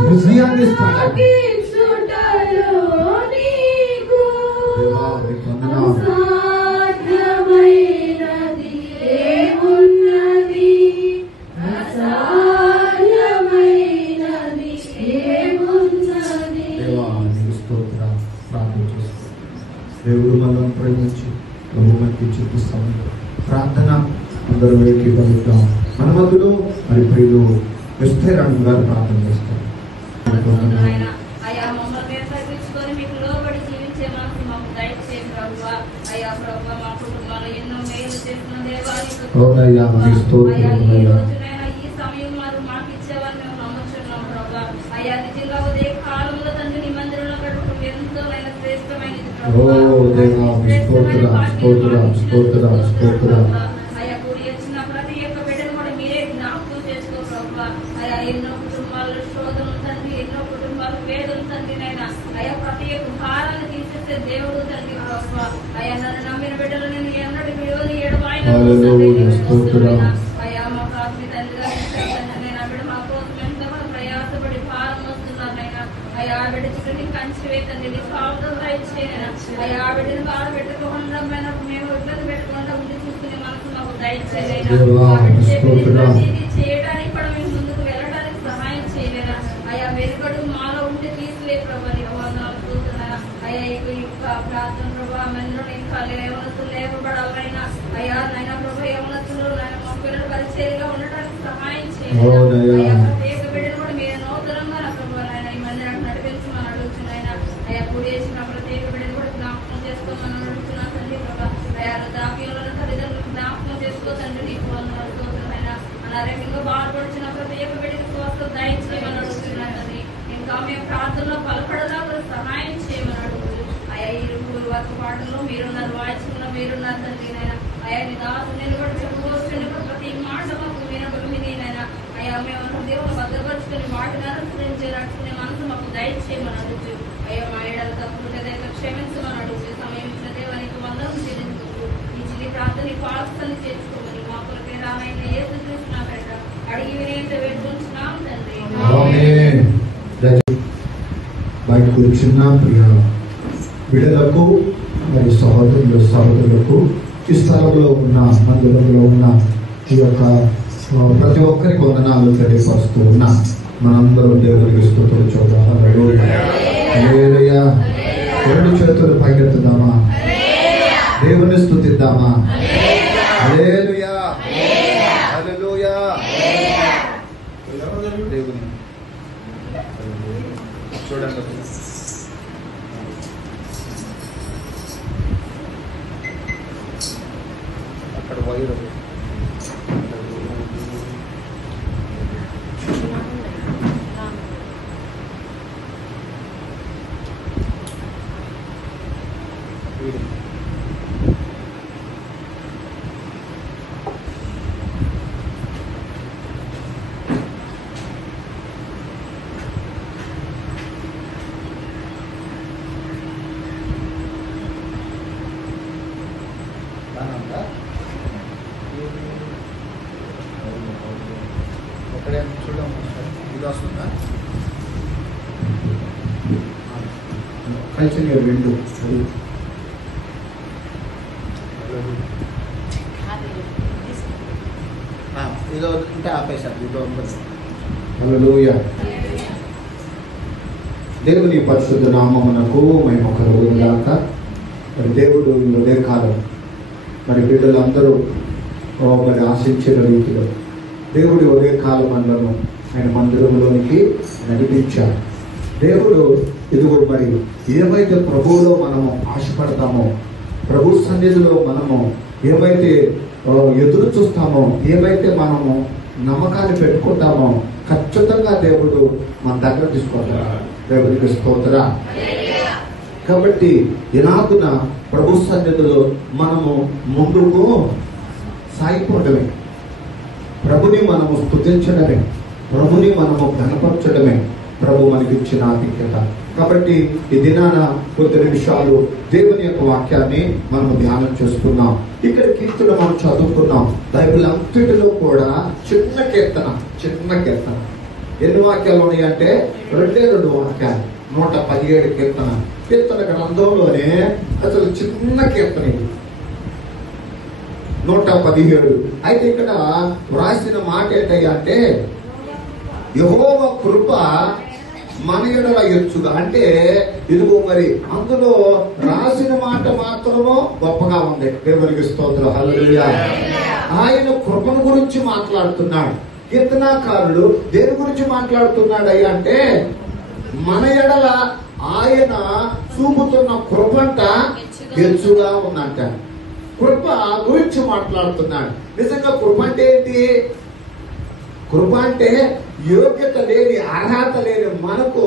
విజయాన్ని ఇస్తాడు. దేవుడు మనం ప్రేమించి ప్రభు మనకి చూపిస్తాం. ప్రార్థన అందరూ ఏకీభవిద్దాం. మన మధ్యలో మరి ప్రియులు విస్తరాణి గారు ప్రార్థన చేస్తారు. ఎన్నో కుటుంబాలు శోధనలు తండ్రి, ఎన్నో కుటుంబాలు వేదనలు తండ్రి నైనా అయ్యా ప్రతి ఒక్క భారాన్ని తీసేస్తే దేవుడు తండ్రి ప్రభావ అయ్యా నన్ను నమ్మిన బిడ్డలు నేను ఎన్నటి విలువలు ఏడవాయిన అయ్యా మా ప్రార్థన తండ్రిగా నేను బిడ్డ మా కోసం ఎంతో ప్రయాసపడి భారం వస్తున్నారు నైనా అయ్యా ఆ బిడ్డ చుట్టూ కంచి వేతండి నీ కాపుదల ఇచ్చేనైనా అయ్యా ఆ బిడ్డను బాధ పెట్టుకోకుండా మేము ఇబ్బంది పెట్టకుండా ఉండి చూసుకునే మనసు మాకు దయచేయలేనా చేయడానికి కూడా మేము ముందుకు వెళ్ళడానికి సహాయం చేయలేనా అయ్యా వెలుగడు మాలో ఉంటే తీసులే ప్రభా నీ వందనాలు చూస్తున్నారా అయ్యా ఇంకా ప్రార్థన ప్రభా మనలో ఇంకా యవనస్తులు లేవబడాలైనా అయ్యా నైనా ప్రభా యవనస్తులు మా పిల్లలు పరిచయంగా ఉండడానికి సహాయం చేయాలి అయ్యా ప్రత్యేక బిడ్డలు కూడా మీరు నూతనంగా నా ప్రభా నాయన ఈ మందిరాన్ని నడిపించమని అడుగుతున్నాయినా అయ్యా కూడి చేసిన ప్రత్యేక బిడ్డలు కూడా జ్ఞాపకం చేసుకోమని అడుగుతున్నా తండ్రి ప్రభా అయ్యా దాపిలను తల్లిదండ్రులు జ్ఞాపకం చేసుకోతండి నీకు వందనాలు చూస్తున్నాయినా అనారోగ్యంగా బాధపడుతున్న ప్రతి ఒక్క బిడ్డకి స్వస్థత దయచేయమని అడుగుతున్నానని ఇంకా మేము ప్రార్థనలో బలపడలా కూడా సహాయం చేయమని అడుగుతుంది అయ్యా ఈ వర్క్ పాటల్లో మీరున్నారు, వాయిస్లో మీరున్నారు తండ్రి నైనా అయ్యా నీ దాసు నేను కూడా చెప్పుకోవచ్చు ప్రతి మాట మాకు వినబడినైనా అయ్యా మేము దేవుని భద్రపరుచుకుని వాటిని అనుసరించి రక్షణ మనసు మాకు దయచేయమని అడుగుతూ అయ్యా మా ఏడాది తప్పుంటే క్షమించమని అడుగుతూ సమయం ఇచ్చిన దేవానికి వందనం చెల్లించుకుంటూ ఈ చిన్ని ప్రార్థన పాల్సని చేర్చుకోమని మా కొరకే రామైన యేసు కృష్ణ పెట్ట అడిగి వినేంత వేడుకుంటున్నాం తండ్రి. బయటకు వచ్చిన ప్రియ బిడ్డలకు మరి సహోదరులకు ఈ స్థలంలో ఉన్న మందిరంలో ఉన్న ఈ యొక్క ప్రతి ఒక్కరికి వందనాలు తెలియపరుస్తూ ఉన్నా. మనందరూ దేవుడికి స్తుతులు చూద్దాం. హల్లెలూయా. రెండు చేతులు పైకెత్తుదామా, దేవుని స్తుతిద్దామా. హల్లెలూయా, హల్లెలూయా. దేవుని చూడండి అక్కడ వైరు కలిసి రెండు ఇదో ఉంటే ఆపేశారు. ఇదో హల్లెలూయా. దేవుని పరిశుద్ధ నామమునకు మేము ఒక రోజు దాకా మరి దేవుడు ఇదే కాలం మరి బిడ్డలందరూ మరి ఆశించిన రీతిలో దేవుడు ఒకే కాలమండలను ఆయన మందిరంలోనికి నడిపించారు. దేవుడు ఇదిగో మరి ఏవైతే ప్రభువులో మనము ఆశపడతామో, ప్రభు సన్నిధిలో మనము ఏవైతే ఎదురు చూస్తామో, ఏవైతే మనము నమ్మకాన్ని పెట్టుకుంటామో ఖచ్చితంగా దేవుడు మన దగ్గర తీసుకుంటారు. దేవుడికి స్తోత్ర. కాబట్టి ఇలాగున ప్రభు సన్నిధిలో మనము ముందుకు సాగిపోవడమే, ప్రభుని మనము స్తుతించడమే, ప్రభుని మనము కనపరచడమే ప్రభు మనకి ఇచ్చిన ఆధిక్యత. కాబట్టి ఈ దినాన కొద్ది నిమిషాలు దేవుని యొక్క వాక్యాన్ని మనము ధ్యానం చేసుకున్నాం. ఇక్కడ కీర్తన మనం చదువుకున్నాం. బైబిల్ అంతటిలో కూడా చిన్న కీర్తన ఎన్ని వాక్యాలు ఉన్నాయంటే 2 వాక్యాలు. 117 కీర్తన గ్రంథంలోనే అసలు చిన్న కీర్తన ఇది 117. అయితే ఇక్కడ వ్రాసిన మాట ఏంటయ్యా అంటే యెహోవా కృప మన ఎడల ఎచ్చుగా. అంటే ఇదిగో మరి అందులో రాసిన మాట మాత్రము గొప్పగా ఉంది. దేవునికి స్తోత్రం, హల్లెలూయా. ఆయన కృపను గురించి మాట్లాడుతున్నాడు. కీర్తనాకారుడు దేని గురించి మాట్లాడుతున్నాడయ్యా అంటే మన ఎడల ఆయన చూపుతున్న కృపంట ఎచ్చుగా ఉందంట. కృప గురించి మాట్లాడుతున్నాడు. నిజంగా కృప అంటే ఏంటి? కృప అంటే యోగ్యత లేని, అర్హత లేని మనకు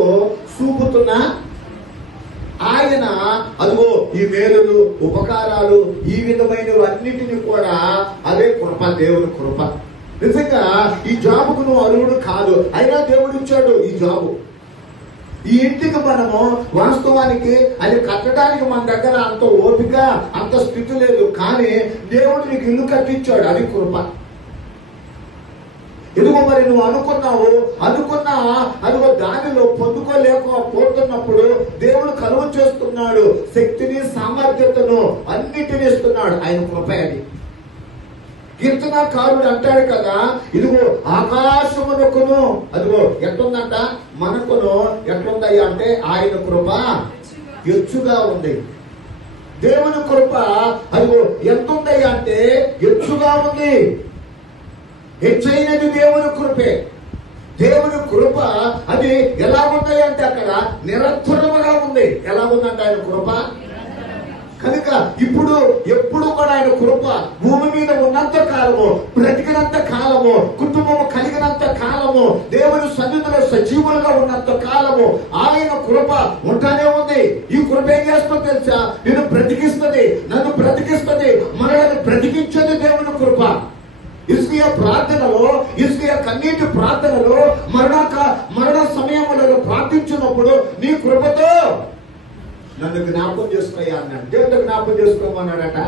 చూపుతున్న ఆయన అదిగో ఈ మేలులు, ఉపకారాలు, ఈ విధమైనవన్నిటిని కూడా అదే కృప, దేవుని కృప. నిజంగా ఈ జాబుకు నువ్వు అర్హుడు కాదు, అయినా దేవుడు ఇచ్చాడు ఈ జాబు. ఈ ఇంటికి మనము వాస్తవానికి అది కట్టడానికి మన దగ్గర అంత ఓపిక, అంత స్థితి లేదు, కానీ దేవుడు నీకు ఇల్లు కట్టించాడు, అది కృప. ఇదిగో మరి నువ్వు అనుకున్నా అదిగో దానిలో పొందుకోలేకపోతున్నప్పుడు దేవుడు కలువ చేస్తున్నాడు, శక్తిని, సామర్థ్యతను అన్నిటిని ఇస్తున్నాడు. ఆయన కృప అది. కీర్తనాకారుడు అంటాడు కదా, ఇదిగో ఆకాశమునకును అదిగో ఎట్లుందంట, మనకును ఎట్లుందయ్యా అంటే ఆయన కృప ఎచ్చుగా ఉంది. దేవుని కృప అదిగో ఎంతుందయ్యా అంటే ఎచ్చుగా ఉంది. హెచ్చైనది దేవుని కృపే. దేవుని కృప అది ఎలా ఉంది అంటే అక్కడ నిరంతరముగా ఉంది. ఎలా ఉందంటే ఆయన కృప. కనుక ఎప్పుడు కూడా ఆయన కృప భూమి మీద ఉన్నంత కాలము, బ్రతికినంత కాలము, కుటుంబము కలిగినంత కాలము, దేవుని సన్నిధిలో సజీవులుగా ఉన్నంత కాలము ఆయన కృప ఉంటానే ఉంది. ఈ కృప ఏం చేస్తుందో తెలుసా? నేను బ్రతికిస్తుంది, నన్ను బ్రతికిస్తుంది, మనల్ని బ్రతికించేది దేవుని కృప. హిజ్కియా ప్రార్థనలో, హిజ్కియా కన్నీటి ప్రార్థనలో మరణ సమయంలో ప్రార్థించినప్పుడు నీ కృపతో నన్ను జ్ఞాపకం చేసుకోయ్యా అన్నాడు. దేవుడు జ్ఞాపకం చేసుకోమన్నాడట.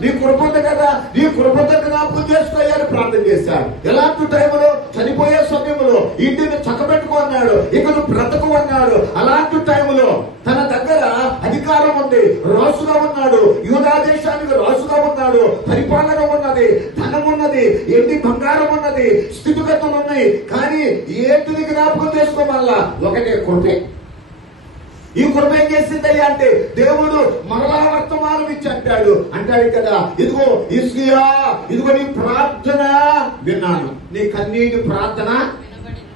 నీ కృపత కదా, నీ కృపత జ్ఞాపకం చేసుకోయ్యాని ప్రార్థన చేశాడు. ఎలాంటి టైంలో? చనిపోయే సమయంలో ఇంటిని చక్కబెట్టుకున్నాడు, ఇక నువ్వు బ్రతకు అన్నాడు. అలాంటి టైంలో తన దగ్గర అధికారం ఉంది, రాసుగా ఉన్నాడు, యూదా దేశానికి రాసుగా ఉన్నాడు, పరిపాలన ఉన్నది, ధనం ఉన్నది, ఏంటి బంగారం ఉన్నది, స్థితిగతులు ఉన్నాయి. కానీ ఏంటిని జ్ఞాపకం చేసుకోమల్లా? ఒకటే కృపే. ఈ కృప ఏం చేసిందయ్యా అంటే దేవుడు మరలా వర్తమానం ఇచ్చి అంటాడు కదా, ఇదిగో హిజ్కియా, ఇదిగో నీ ప్రార్థన విన్నాను, నీ కన్నీటి ప్రార్థన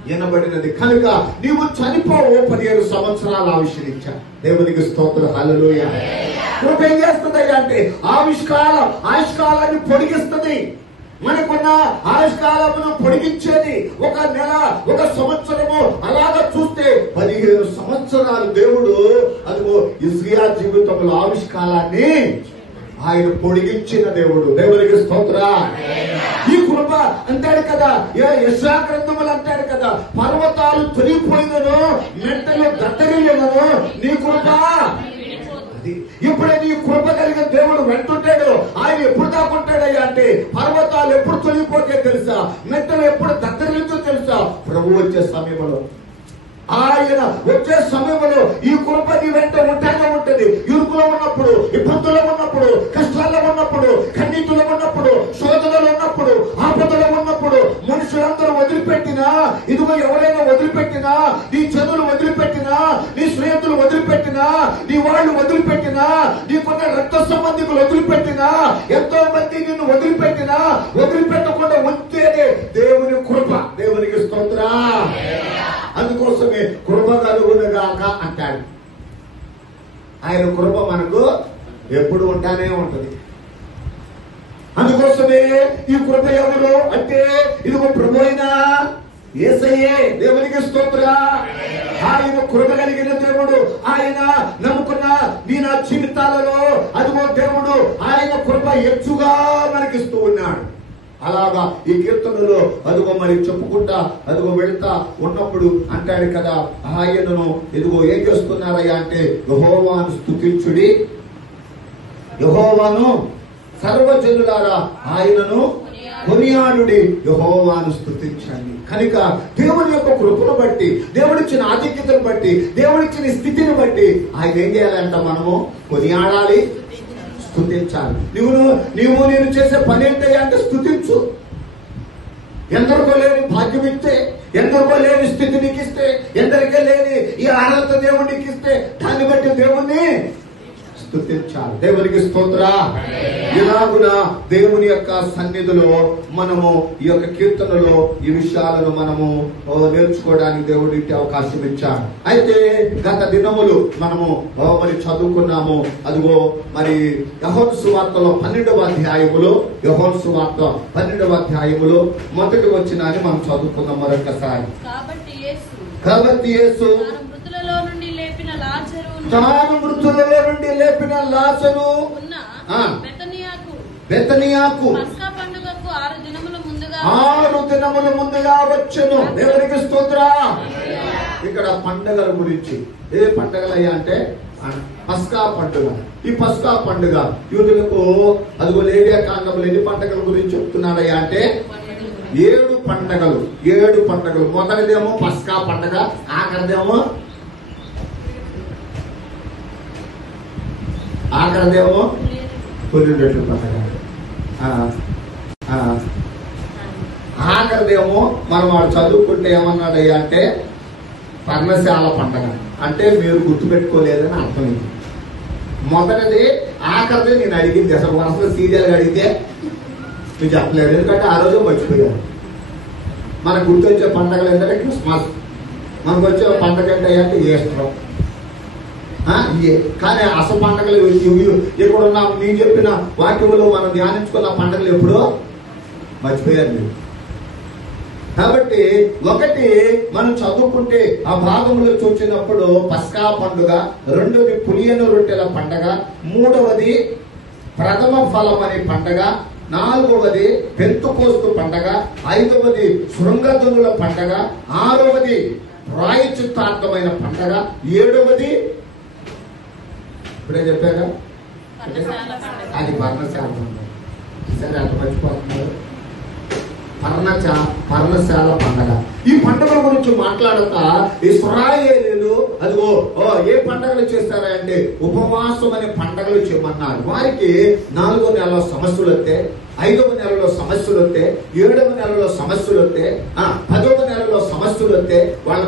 వినబడినది, కనుక నీవు చనిపోవు 15 సంవత్సరాలు ఆవిష్కరించా. దేవునికి స్తోత్రం, హల్లెలూయా. కృప ఏం చేస్తుందయ్యా అంటే ఆయుష్కాలాన్ని పొడిగిస్తుంది. మనకున్న ఆయుష్కాలమును పొడిగించేది 1 నెల, 1 సంవత్సరము. అలాగా చూస్తే 15 సంవత్సరాలు దేవుడు అదిగో హిజ్కియా జీవితంలో ఆయుష్కాలాన్ని ఆయన పొడిగించిన దేవుడు. దేవునికి స్తోత్రం. ఈ కృప అంటాడు కదా, యెషయా గ్రంథములు అంటాడు కదా, పర్వతాలు తొలిగిపోయినను, మెట్టలు దత్తరిల్లినను నీ కృప. ఇప్పుడే నీ కృప కలిగిన దేవుడు వెంటుంటాడు. ఆయన ఎప్పుడు దాకుంటాడయ్యా అంటే పర్వతాలు ఎప్పుడు తొలిగిపోతే తెలుసా, మెట్టలు ఎప్పుడు దత్తరిల్లించో తెలుసా? ప్రభు వచ్చే సమయంలో, ఆయన వచ్చే సమయంలో ఈ కృప నీ వెంట ఉంటానే ఉంటది. ఇరుకులో ఉన్నప్పుడు, ఇబ్బందులో ఉన్నప్పుడు, కష్టాల్లో ఉన్నప్పుడు, కన్నీటిలో ఉన్నప్పుడు, శోధనలో ఉన్నప్పుడు, ఆపదలో ఉన్నప్పుడు, మనుషులందరూ వదిలిపెట్టినా, ఇదిగో ఎవరైనా వదిలిపెట్టినా, నీ చదువులు వదిలిపెట్టినా, నీ స్నేహితులు వదిలిపెట్టినా, నీ వాళ్ళు వదిలిపెట్టినా, నీకున్న రక్త సంబంధికులు వదిలిపెట్టినా, ఎంతో మంది నిన్ను వదిలిపెట్టకుండా ఉంటేనే దేవుని కృప. దేవునికి స్తోత్రం. అందుకోసమే కృప కలుగునుగాక అంటాడు. ఆయన కృప మనకు ఎప్పుడు ఉంటానే ఉంటది. అందుకోసమే ఈ కృప ఎవరు అంటే ఇదిగో ప్రభు అయిన యేసయ్యే. దేవునికి స్తోత్రం. ఆయన కృప కలిగిన దేవుడు. ఆయన నమ్ముకున్న నా జీవితాలలో అదిగో దేవుడు ఆయన కృప ఎచ్చుగా మనకిస్తూ ఉన్నాడు. అలాగా ఈ కీర్తనలో అదిగో మరి చెప్పుకుంటా అదిగో వెళ్తా ఉన్నప్పుడు అంటాడు కదా, ఆయనను ఇదిగో ఏం చేస్తున్నారయ్యా అంటే యెహోవాను స్తుతించుడి, యెహోవాను సర్వజనులారా ఆయనను కొనియాడుడి, యెహోవాను స్తుతించండి. కనుక దేవుని యొక్క కృపను బట్టి, దేవుడిచ్చిన ఆధిక్యతను బట్టి, దేవుడిచ్చిన స్థితిని బట్టి ఆయన ఏం చేయాలంట? మనము కొనియాడాలి, స్తుతించాలి. నీవు నేను చేసే పని ఏంటయ్యా అంటే స్తుతించు. ఎందరికో లేని భాగ్యం ఇస్తే, ఎందరికో లేని స్థితి నీకు ఇస్తే, ఎందరికీ లేని ఈ అర్హత దేవుడు నీకు ఇస్తే దాన్ని బట్టి దేవుణ్ణి స్తుతించాలి. దేవునికి స్తోత్ర. ఇలాగున దేవుని యొక్క సన్నిధిలో మనము ఈ యొక్క కీర్తనలో ఈ విషయాలను మనము నేర్చుకోవడానికి దేవుడు ఇట్టి అవకాశం ఇచ్చాడు. అయితే గత దినములు మనము మరి చదువుకున్నాము. అదిగో మరి యోహాను సువార్తలో 12వ అధ్యాయములో, యోహాను సువార్త 12వ అధ్యాయములో మొదటి వచనాన్ని మనం చదువుకున్నాం మరొకసారి. కాబట్టి యేసు తాను మృతులలో నుండి లేపిన లాజరు బెతనియాకు 6 దినముల ముందుగా వచ్చెను. దేవునికి స్తోత్ర. ఇక్కడ పండుగల గురించి, ఏ పండుగలయ్యా అంటే పస్కా పండుగ. ఈ పస్కా పండుగ యూదులకు అదిగో లేవియా కాండంలో ఎన్ని పండుగల గురించి చెప్తున్నారయ్యా అంటే 7 పండుగలు. 7 పండుగలు. మొదటిదేమో పస్కా పండుగ, ఆఖరిదేమో పులిరొట్టెల పండుగ, ఆఖరిదేమో మనం వాడు చదువుకుంటే ఏమన్నాడయ్యా అంటే పర్ణశాల పండుగ. అంటే మీరు గుర్తుపెట్టుకోలేదని అర్థం. ఇది మొదటిది, ఆఖరిది నేను అడిగింది. అసలు వరుసలో సీరియల్గా అడిగితే మీరు చెప్పలేదు, ఎందుకంటే ఆ రోజు మర్చిపోయారు. మనకు గుర్తొచ్చే పండుగలు ఏంటంటే క్రిస్మస్, మనకు వచ్చే పండుగ ఏంటంటే ఈస్టర్. కానీ అసలు పండుగలు ఎక్కడున్నా నేను చెప్పిన వాక్యంలో మనం ధ్యానించుకున్న పండుగలు ఎప్పుడో మర్చిపోయారు మీరు. కాబట్టి ఒకటి మనం చదువుకుంటే ఆ భాగంలో చూసినప్పుడు పస్కా పండుగ, రెండవది పులియను రొట్టెల పండుగ, మూడవది ప్రథమ ఫలం అనే పండుగ, 4వది పెంతుకోస్తు పండుగ, 5వది శృంగధనుల పండుగ, 6వది ప్రాయశ్చిత్తార్థమైన పండుగ, 7వది ఇప్పుడే చెప్పారా అది పర్ణశాల పండుగ. సరే అటు మర్చిపోతున్నారు. పర్ణశాల పండుగ. ఈ పండుగల గురించి మాట్లాడతా ఇశ్రాయేలీయులు అదిగో ఏ పండుగలు చేస్తారా అంటే ఉపవాసం అనే పండుగలు చేయమన్నారు. వారికి 4వ నెలలో సమస్యలు వస్తే, 5వ నెలలో సమస్యలు వస్తే, 7వ నెలలో సమస్యలు వస్తే, 10వ నెలలో సమస్యలు వస్తే వాళ్ళ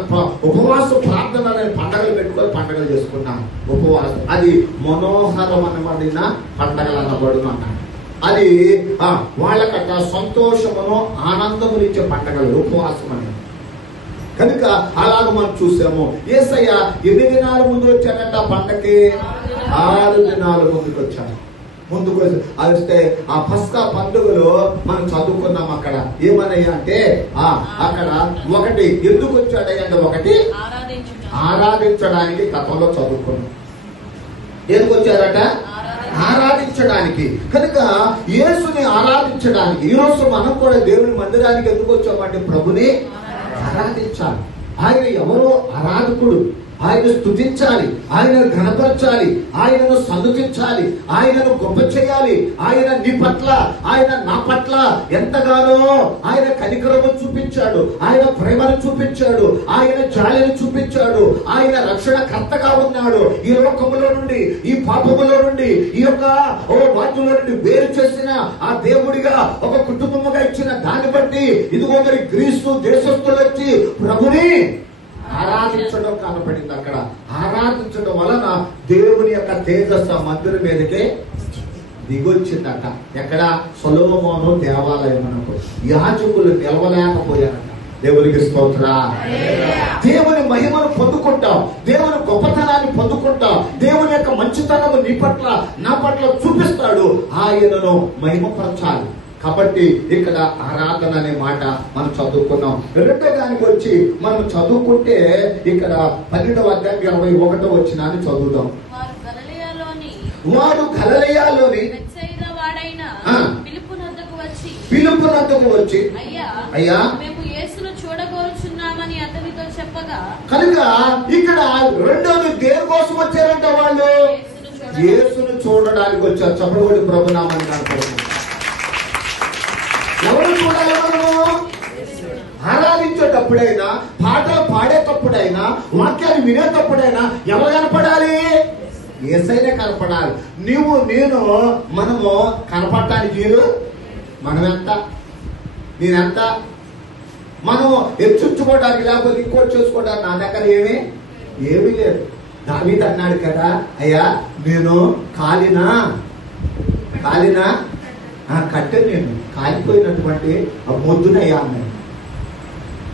ఉపవాస ప్రార్థన అనే పండుగలు పెట్టుకొని పండుగలు చేసుకున్నారు. ఉపవాసం అది మనోహరం అనబడిన పండుగలు అనబడును అన్నారు. అది వాళ్ళకట సంతోషమును ఆనందమునిచ్చే పండుగలు ఉపవాసం అనేది. కనుక అలాగ మనం చూసాము. యేసయ్య ఎన్ని దినాల ముందు వచ్చాడంట పండగకి? 6 దినాల ముందుకు వచ్చాడు. ముందుకు వస్తే ఆ పస్కా పండుగలో మనం చదువుకున్నాం. అక్కడ ఏమనయ్యా అంటే అక్కడ ఒకటి ఎందుకు వచ్చాడయ్యా అంటే ఒకటి ఆరాధించడానికి గతంలో చదువుకున్నాం. ఎందుకు వచ్చారట? ఆరాధించడానికి. కనుక యేసుని ఆరాధించడానికి ఈరోజు మనం కూడా దేవుని మందిరానికి ఎందుకు వచ్చామంటే ప్రభుని ఆరాధించాలి. ఆయన ఎవరో ఆరాధకుడు. ఆయన స్తుతించాలి, ఆయనను ఘనపరచాలి, ఆయనను సన్నుతించాలి, ఆయనను గొప్ప చేయాలి. ఆయన నీ పట్ల, ఆయన నా పట్ల ఎంతగానో ఆయన కనికరము చూపించాడు, ఆయన ప్రేమను చూపించాడు, ఆయన జాలిని చూపించాడు, ఆయన రక్షణకర్తగా ఉన్నాడు. ఈ లోకములో నుండి, ఈ పాపములో నుండి, ఈ యొక్క వాక్యంలో నుండి వేరు చేసిన ఆ దేవుడిగా ఒక కుటుంబముగా ఇచ్చిన దాన్ని బట్టి ఇదిగో మరి గ్రీసు దేశస్తులు వచ్చి ప్రభుని ఆరాధించడం కనపడింది. అక్కడ ఆరాధించడం వలన దేవుని యొక్క తేజస్సు మందిరం మీదకే దిగొచ్చిందట. ఎక్కడ? సొలొమోను దేవాలయం మనకు యాజకులు నిలవలేకపోయారట. దేవునికి స్తోత్ర. దేవుని మహిమను పొందుకుంటాం, దేవుని గొప్పతనాన్ని పొందుకుంటాం, దేవుని యొక్క మంచితనము నీ పట్ల నా పట్ల చూపిస్తాడు. ఆయనను మహిమపరచాలి. కాబట్టి ఇక్కడ ఆరాధన అనే మాట మనం చదువుకున్నాం. రెండో దానికి వచ్చి మనం చదువుకుంటే ఇక్కడ 12వ అధ్యాయం 21వ వచనాన్ని చదువుదాం. వారు గలిలయలోని ఫిలిప్పు నద్దకు వచ్చి అయ్యా మేము యేసును చూడగోరుచున్నామని అతనితో చెప్పగా, కనుక ఇక్కడ రెండోది దేని కోసం వచ్చారంట? వాళ్ళు యేసును చూడడానికి వచ్చారు. చెప్పబడి ప్రభునామాన్ని కనపడుతుంది. ఎవరు చూడాలి? మనము ఆరాధించేటప్పుడైనా, పాటలు పాడేటప్పుడైనా, వాక్యాలు వినేటప్పుడైనా ఎవరు కనపడాలి? యేసయ్యనే కనపడాలి. నీవు నేను మనము కనపడటానికి వీలు. మనమెంత, నేనెంత, మనం హెచ్చుకోవడానికి లేకపోతే ఇంకోటి చేసుకోవడానికి నా దగ్గర ఏమీ లేదు. దావీదు అన్నాడు కదా, అయ్యా నేను కాలినా కట్టె, నేను కాలిపోయినటువంటి మొద్దునయ్యా అన్నాడు.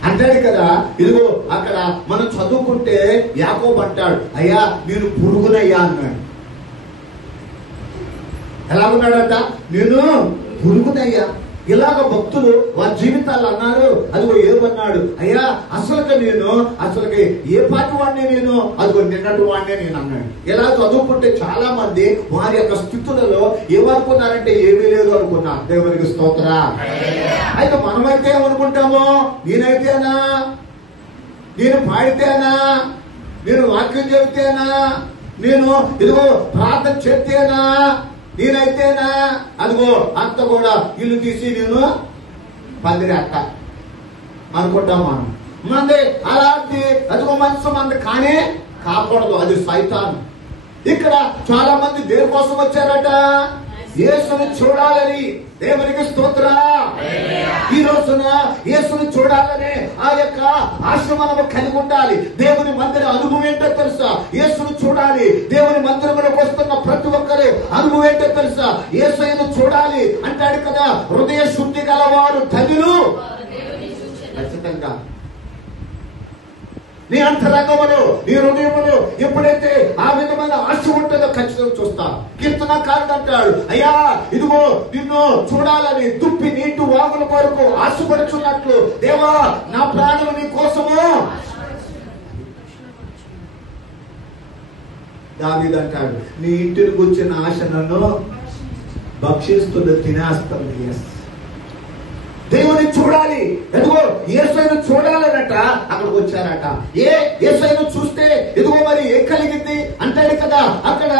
అంటాడు కదా. ఇదిగో అక్కడ మనం చదువుకుంటే యాకోబు అంటాడు, అయ్యా నేను పురుగునయ్యా అన్నాడు. ఎలా ఉన్నాడంట? నేను పురుగునయ్యా. ఇలాగ భక్తులు వారి జీవితాలు అన్నారు. అదిగో ఏమన్నాడు? అయ్యా అసలుగా నేను ఏ పాటి వాడిని, నేను అదిగో నిన్నటి వాడినే నేను అన్నాడు. ఇలా చదువుకుంటే చాలా మంది వారి యొక్క స్థితులలో ఏమనుకున్నారంటే ఏమీ లేదు అనుకున్నారు. దేవునికి స్తోత్రం. అయితే మనమైతే ఏమనుకుంటామో, నేనైతేనా, నేను పాడితేనా, నేను వాక్యం చెబితేనా, నేను ఇదిగో ప్రార్థన చేస్తేనా, నేనైతేనా, అదిగో అంత కూడా ఇల్లు తీసి నేను పందిరేస్త అనుకుంటాం మనం. మంది అలాంటి అదిగో మనసు మంది కానే కాకూడదు. అది సైతాను. ఇక్కడ చాలా మంది దేని కోసం వచ్చారట? యేసుని చూడాలని. దేవునికి స్తోత్రం. ఈ రోజున యేసుని చూడాలనే ఆ యొక్క ఆశ మనము కలిగి ఉండాలి. దేవుని మందిర అనుభవం ఏంటో తెలుసా? యేసును చూడాలి. దేవుని మందిరంలోకి వస్తున్న ప్రతి ఒక్కరి అనుభవం ఏంటో తెలుసా? యేసయ్యను చూడాలి అంటాడు కదా. హృదయ శుద్ధి గలవారు ధన్యులు. ఖచ్చితంగా నీ అంతరంగములో, నీ హృదయములో ఎప్పుడైతే ఆ విధమైన ఆశ ఉంటుందో ఖచ్చితంగా చూస్తా. కీర్తనకారుడు అంటాడు, అయ్యా ఇదిగో నిన్ను చూడాలని తుప్పి నీటి వాగుల కొరకు ఆశపడుచున్నట్లు దేవా నా ప్రాణం నీ కోసము. దావీదు అంటాడు, నీ ఇంటిని కూర్చున్న ఆశ నన్ను భక్షిస్తున్న తినేస్తుంది. దేవుని చూడాలి. ఎదుగో యేసయ్యను చూడాలనట అక్కడికి వచ్చారట. యేసయ్యను చూస్తే ఎదుగో మరి ఏం కలిగింది అంటాడు కదా. అక్కడ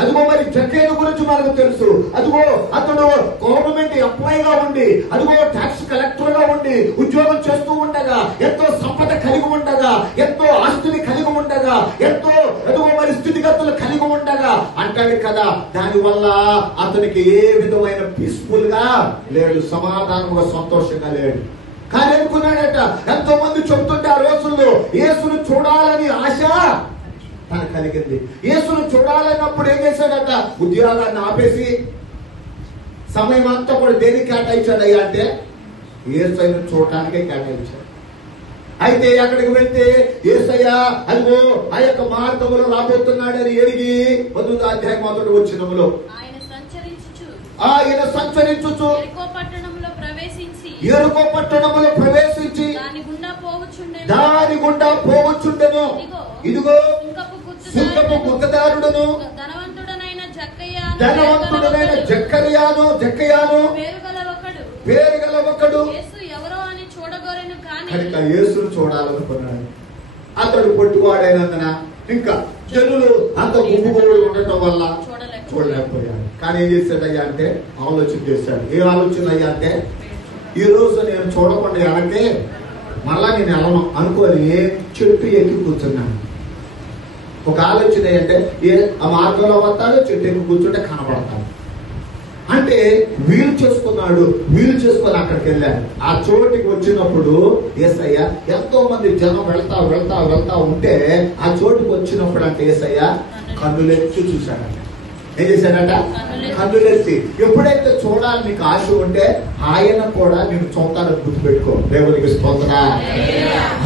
అదిగో మరి జక్కయ్య గురించి మనకు తెలుసు. అదిగో అతడు గవర్నమెంట్ ఎంప్లాయీగా ఉండి, అదిగో ట్యాక్స్ కలెక్టర్ గా ఉండి ఉద్యోగం చేస్తూ ఉండగా, ఎంతో సంపద కలిగి ఉండగా, ఎంతో ఆస్తిని కలిగి ఉండగా, ఎంతో అదిగో మరి స్థితిగతులు కలిగి ఉండగా అంటాడు కదా. దాని వల్ల అతనికి ఏ విధమైన పీస్ఫుల్ గా లేడు, సమాధానంగా సంతోషంగా లేడు. కానీ అనుకున్నాడట, ఎంతో మంది చెప్తుంటే ఆ రోజుల్లో యేసును చూడాలని ఆశ తనకు కలిగింది. యేసును చూడాలన్నప్పుడు ఏం చేశాడట? ఉద్యోగాన్ని ఆపేసి సమయం అంతా కూడా దేనికి కేటాయించాడయ్యా అంటే యేసయ్యను చూడటానికే కేటాయించాడు. అయితే అక్కడికి వెళ్తే యేసయ్య అదిగో ఆ యొక్క మార్గంలో రాబోతున్నాడని ఎరిగి 8వ అధ్యాయం 1వ వచనములో ఆయన సంచరించుచు ఎరుకో పట్టణములో ప్రవేశించి దాని గుండా పోవచ్చుండెను. ఇదిగో సుంకపు గుత్తదారుడును ధనవంతుడనైన జక్కయ్యాను పేరు గల ఒకడు కనుక యేసును చూడాలనుకున్నాడు. అతడు పొట్టువాడైనందున ఇంకా జనులు అంత గుంపుగోడు ఉండటం వల్ల చూడలేకపోయాడు. కానీ ఏం చేశాడయ్యా అంటే ఆలోచన చేశాడు. ఏ ఆలోచన అయ్యా అంటే ఈ రోజు నేను చూడకుండా అంటే మళ్ళా నేను వెళ్ళను అనుకోని చెట్టు ఎక్కి కూర్చున్నాను. ఒక ఆలోచన అంటే ఆ మార్గంలో వస్తాడు, చెట్టు ఎక్కి కూర్చుంటే కనబడతాడు అంటే వీలు చేసుకున్నాడు. వీలు చేసుకుని అక్కడికి వెళ్ళాడు. ఆ చోటికి వచ్చినప్పుడు యేసయ్య ఎంతో మంది జనం వెళ్తా ఉంటే ఆ చోటుకి వచ్చినప్పుడు అంటే యేసయ్య కన్నులెత్తి చూశాడట. ఏం చేశాడట? కన్నులెత్తి. ఎప్పుడైతే చూడాలని నీకు ఆశ ఉంటే ఆయన కూడా నేను చూస్తాడని గుర్తుపెట్టుకో. దేవునికి స్తోత్రం.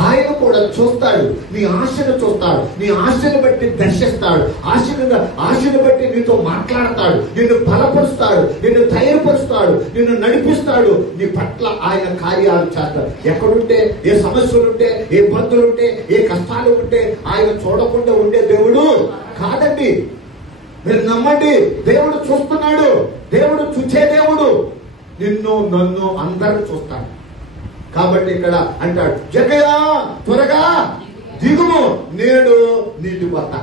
ఆయన కూడా చూస్తాడు, నీ ఆశను చూస్తాడు, నీ ఆశను బట్టి దర్శిస్తాడు, ఆశను బట్టి నీతో మాట్లాడతాడు, నిన్ను బలపరుస్తాడు, నిన్ను ధైర్యపరుస్తాడు, నిన్ను నడిపిస్తాడు. నీ పట్ల ఆయన కార్యాలు చేస్తాడు. ఎక్కడుంటే ఏ సమస్యలుంటే, ఏ ఇబ్బందులుంటే, ఏ కష్టాలు ఉంటే ఆయన చూడకుండా ఉండే దేవుడు కాదండి. మీరు నమ్మండి, దేవుడు చూస్తున్నాడు. దేవుడు చూచే దేవుడు. నిన్ను నన్ను అందరూ చూస్తాడు. కాబట్టి ఇక్కడ అంటాడు, జక్కయ్య త్వరగా దిగుము, నేడు నీటి వద్ద.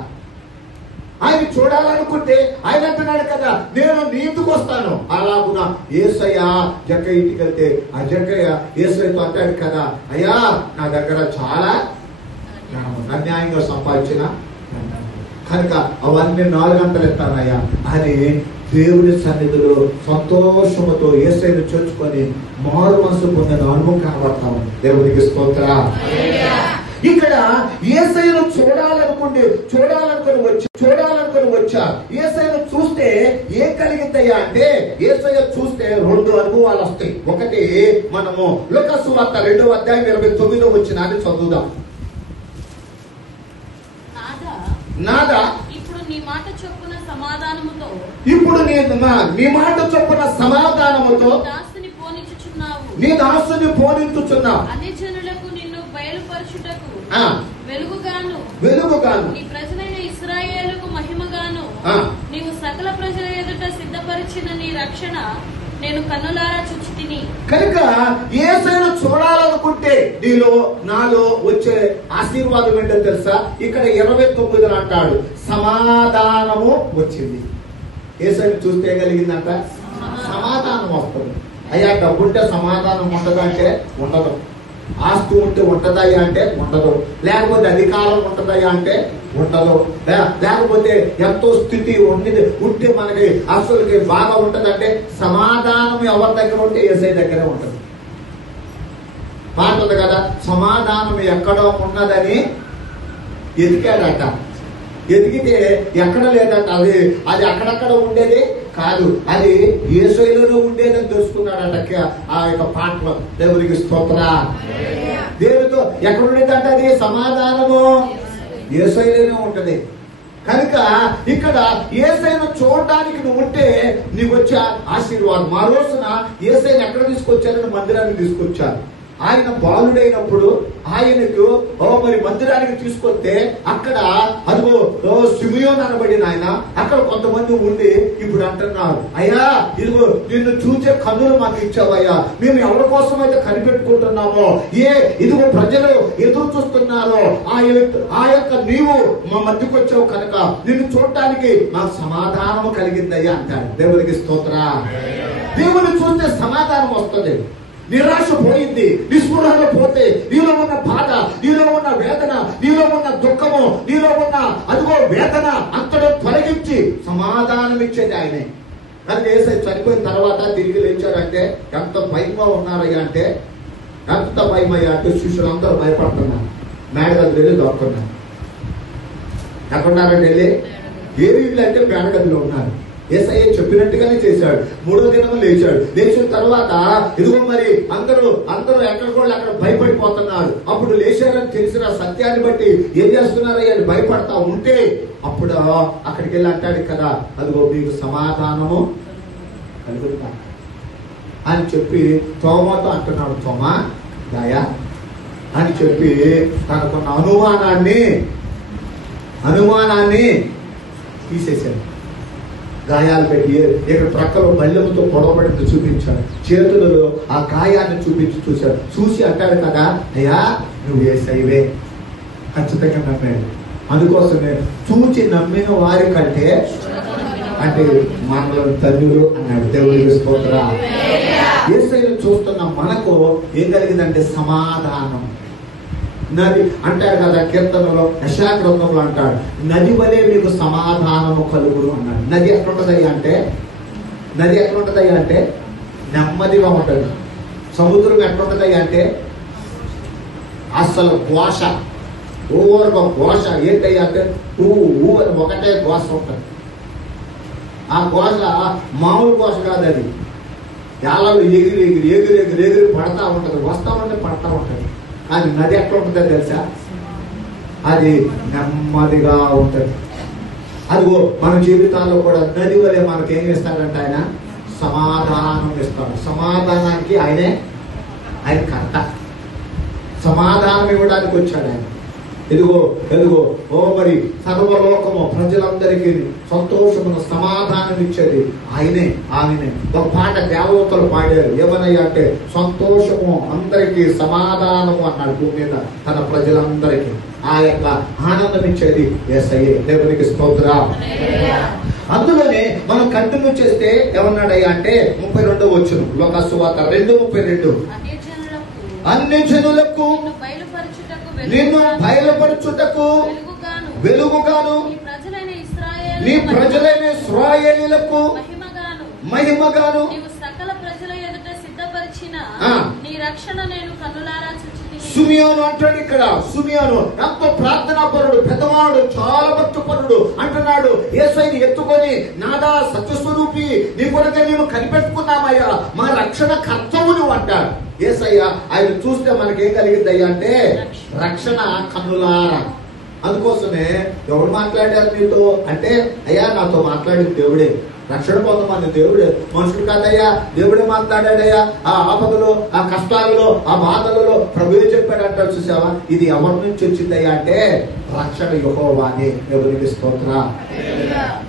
ఆయన చూడాలనుకుంటే ఆయన అంటున్నాడు కదా, నేను నీ ఇంటికి వస్తాను. అలాగున యేసయ్య జక్కయ్య ఇంటికి వెళ్తే ఆ జక్కయ్య యేసయ్యతో అంటాడు కదా, అయ్యా నా దగ్గర చాలా అన్యాయంగా సంపాదించిన కనుక అవన్నీ 4 గంటలు ఎత్తానయ్యా అని దేవుని సన్నిధిలో సంతోషముతో యేసయ్యను చేర్చుకొని మారు మనసు పొందిన అనుభవం కనబడతాము. దేవునికి స్తోత్రం. ఇక్కడ యేసయ్యను చూడాలనుకుని వచ్చా. యేసయ్యను చూస్తే ఏం కలిగిందయ్యా అంటే, యేసయ్య చూస్తే 2 అనుభవాలు వస్తాయి. ఒకటి మనము లూకా సువార్త 2వ అధ్యాయం 29వ వచనాన్ని చదువుదాం. నాదా ఇప్పుడు నీ మాట చొప్పున సమాధానముతో నీ దాసుని పోనించుచున్నావు. అన్ని జనులకు నిన్ను బయలుపరచుటకు వెలుగుగాను నీ ప్రజలైన ఇశ్రాయేలుకు మహిమగాను నీవు సకల ప్రజల ఎదుట సిద్ధపరిచిన నీ రక్షణ నేను కన్నులారా చూచితిని. కనుక యేసయ్యను చూడాలనుకుంటే నాలో వచ్చే ఆశీర్వాదం ఏంటో తెలుసా? ఇక్కడ 29 అంటాడు, సమాధానము వచ్చింది. యేసయ్యను చూస్తే కలిగిందంట సమాధానం వస్తుంది. అయ్యా డబ్బుంటే సమాధానం ఉంటదంటే ఉండదు. ఆస్తి ఉంటే ఉంటదయ్యా అంటే ఉండదు. లేకపోతే అధికారం ఉంటదయ్యా అంటే ఉండదు. లేకపోతే ఎంతో స్థితి ఉంటే మనకి అసలుకి బాగా ఉంటదంటే సమాధానం ఎవరి దగ్గర ఉంటే యేసయ్య దగ్గర ఉంటది. మాట్లాడు కదా, సమాధానం ఎక్కడో ఉన్నదని ఎదిగాడట. ఎదిగితే ఎక్కడ లేదంట. అది అక్కడక్కడ ఉండేది కాదు, అది యేసయ్యలోనే ఉండేదని తెలుసుకున్నాడట ఆ యొక్క పాటలో. దేవునికి స్తోత్రం. దేవుడితో ఎక్కడ ఉండేదంటే అది సమాధానము యేసయ్యలోనే ఉంటది. కనుక ఇక్కడ యేసయ్యను చూడడానికి నువ్వు ఉంటే నీకు వచ్చే ఆశీర్వాదం. ఆ రోజున యేసయ్యను ఎక్కడ తీసుకొచ్చారని మందిరానికి తీసుకొచ్చారు. ఆయన బాలుడైనప్పుడు ఆయనకు మరి మందిరానికి తీసుకొస్తే అక్కడ అదిగో సిమియోన్ అనబడిన ఆయన అక్కడ కొంతమంది ఉండి ఇప్పుడు అంటున్నారు, అయ్యా ఇదిగో నిన్ను చూసే కన్నులు మాకు ఇచ్చావయ్యా, మేము ఎవరి కోసం అయితే కనిపెట్టుకుంటున్నామో, ఇదిగో ప్రజలు ఎదురు చూస్తున్నారో ఆ యొక్క నీవు మా మధ్యకు వచ్చావు కనుక నిన్ను చూడటానికి మాకు సమాధానము కలిగిందయ్యా అంటాడు. దేవునికి స్తోత్రం. దేవుని చూస్తే సమాధానం వస్తుంది. నిరాశ పోయింది, నిస్పృహలు పోతే, నీలో ఉన్న బాధ, నీలో ఉన్న వేదన, నీలో ఉన్న దుఃఖము, నీలో ఉన్న అదిగో వేదన అంతలో తొలగించి సమాధానం ఇచ్చేది ఆయనే. కనుక యేసయ్య చనిపోయిన తర్వాత తిరిగి లేచారంటే ఎంత భయంగా ఉన్నారయ్యా అంటే, ఎంత భయమయ్యా అంటే శిష్యులు అందరూ భయపడుతున్నారు. మేడగదిలో వెళ్ళి దొరుకుతున్నారు. ఎక్కడున్నారంటే వెళ్ళి ఏ వీళ్ళు అంటే మేడగదిలో ఉన్నారు. యేసయ్య చెప్పినట్టుగానే చేశాడు. 3వ దినం లేచాడు. లేచిన తర్వాత ఇదిగో మరి అందరూ ఎక్కడికోళ్ళు అక్కడ భయపడిపోతున్నారు. అప్పుడు లేచారని తెలిసిన సత్యాన్ని బట్టి ఏం చేస్తున్నారయ్యా అని భయపడతా ఉంటే అప్పుడు అక్కడికి వెళ్ళి అంటాడు కదా, అదిగో మీకు సమాధానము కలుగుతా అని చెప్పి తోమాతో అంటున్నాడు, తోమా దయా అని చెప్పి తనకున్న అనుమానాన్ని తీసేశాడు. గాయాలు పెట్టి ఇక్కడ ప్రక్కలో బల్లెముతో పొడవబడింది చూపించాడు. చేతులలో ఆ గాయాన్ని చూశాడు. చూసి అంటాడు కదా, అయ్యా నువ్వు యేసయ్యవే ఖచ్చితంగా నమ్మాడు. అందుకోసమే చూచి నమ్మిన వారి కంటే అంటే మనలో ధన్యులు అన్నాడు. దేవుడికి స్తోత్రం. యేసయ్యను చూస్తున్న మనకు ఏం కలిగిందంటే సమాధానం. నది అంటాడు కదా కీర్తనలో, యెషయా గ్రంథంలో అంటాడు, నది వలె మీకు సమాధానము కలుగును అన్నాడు. నది ఎట్లుంటదయ్యా అంటే నెమ్మదిగా ఉంటుంది. సముద్రం ఎట్లుంటదయ్యా అంటే అసలు ఘోష, ఓవర్గా ఘోష ఏంటయ్యా అంటే ఊ అని ఒకటే ఘోష ఉంటుంది. ఆ ఘోష మామూలు ఘోష కాదు, అది ఎలా ఎగిరి పడతా ఉంటుంది, వస్తా ఉంటే పడతా ఉంటుంది. అది నది ఎట్లా ఉంటుందో తెలుసా? అది నెమ్మదిగా ఉంటుంది. అదిగో మన జీవితాల్లో కూడా నది వలె మనకి ఏం ఇస్తాడంటే ఆయన సమాధానం ఇస్తాడు. సమాధానానికి ఆయన కర్త. సమాధానం ఇవ్వడానికి వచ్చాడు ఆయన. ఎదుగో ఎదుగో ఓ మరి సర్వలోకము ప్రజలందరికీ సంతోషమును సమాధానం ఇచ్చేది ఆయనే ఆమెనే. ఒక పాట దేవతలు పాడారు, ఏమనయ్యా అంటే సంతోషము అందరికీ సమాధానము అన్నాడు. భూమి మీద తన ప్రజలందరికీ ఆ యొక్క ఆనందం ఇచ్చేది యేసయ్యే. దేవునికి స్తోత్రం. అందులోనే మనం కంటిన్యూ చేస్తే ఏమన్నాడయ్యా అంటే 32వ వచనం లోకాసు వార్త 2:32 అన్ని జనులకు నిన్ను బయలుపరచుటకు వెలుగుగాను నీ ప్రజలైన ఇశ్రాయేలీయులకు మహిమగాను సకల ప్రజల ఎదుట సిద్ధపరిచిన నీ రక్షణ నేను కన్నులారా చూచితిని. సుమియోను అంటాడు ఇక్కడ. సుమియోను ఎంతో ప్రార్థనాపరుడు, పెద్దవాడు, చాలా భక్తిపరుడు అంటున్నాడు. యేసయ్యని ఎత్తుకొని నాదా సత్యస్వరూపి నీ కొరకే మేము కనిపెట్టుకున్నామయ్యా, మా రక్షణ కర్తవును అంటాడు. యేసయ్య ఆయన చూస్తే మనకేం కలిగిందయ్యా అంటే రక్షణ కన్నులారా. అందుకోసమే ఎవరు మాట్లాడారు మీతో అంటే అయ్యా నాతో మాట్లాడిన దేవుడే. రక్షణ పొందమని దేవుడే, మనుషులు కాదయ్యా, దేవుడే మాట్లాడాడయ్యా. ఆ ఆపదలో, ఆ కష్టాలలో, ఆ బాధలలో ప్రభువే చెప్పాడంటాడు. చూసావా, ఇది ఎవరి నుంచి వచ్చిందయ్యా అంటే రక్షణ యెహోవానే. ఎవరికి స్తోత్రం.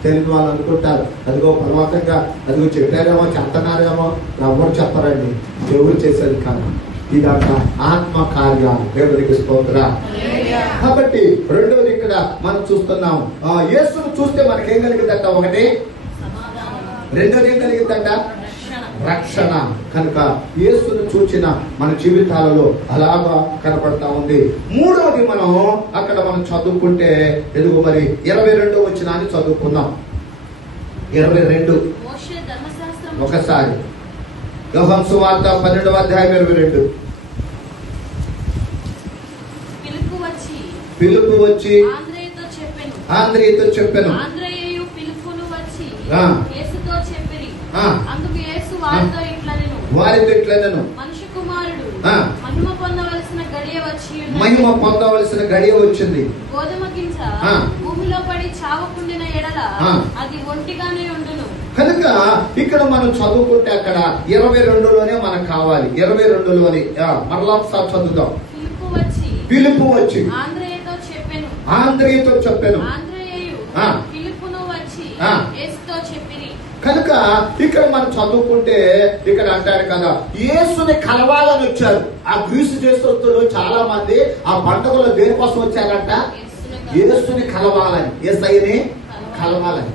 తెలియని వాళ్ళు అనుకుంటారు అదిగో పర్వతంగా అదిగో చెప్పారేమో చెప్తున్నారేమో. ఎవరు చెప్పరండి, దేవుడు చేసేది కాదు. ఇదంతా ఆత్మ కార్యాలు. దేవునికి స్తోత్రం. కాబట్టి రెండోది ఇక్కడ మనం చూస్తున్నాం, యేసును చూస్తే మనకేం కలిగిందంట? ఒకటి, రెండోది ఏం కలిగిందంట? రక్షణ. కనుక యేసును చూచిన మన జీవితాలలో అలాగా కనపడతా ఉంది. మూడవది మనం అక్కడ మనం చదువుకుంటే ఎదుగు మరి 22వ వచనాన్ని చదువుకుందాం. 22 ఒకసారి యోహాను సువార్త 12వ అధ్యాయం 22. పిలుపు వచ్చి ఆంద్రియతో చెప్పెను. వారితో ఇట్లనెను, మహిమ పొందవలసిన గడియ వచ్చింది. గోధుమ గింజ భూమిలో పడి చావకుండిన ఎడల అది ఒంటిగానే ఉండును. కనుక ఇక్కడ మనం చదువుకుంటే అక్కడ 22లోనే మనకు కావాలి. 22లోని మరలా ఒకసారి చదువుదాం. పిలుపు వచ్చి ఆంద్రియతో చెప్పాను. కనుక ఇక్కడ మనం చదువుకుంటే ఇక్కడ అంటారు కదా, యేసుని కలవాలని వచ్చారు. ఆ గ్రీసు దేశస్తులు చాలా మంది ఆ పండుగలో దేనికోసం వచ్చారంట? యేసుని కలవాలని, యేసయ్యని కలవాలని,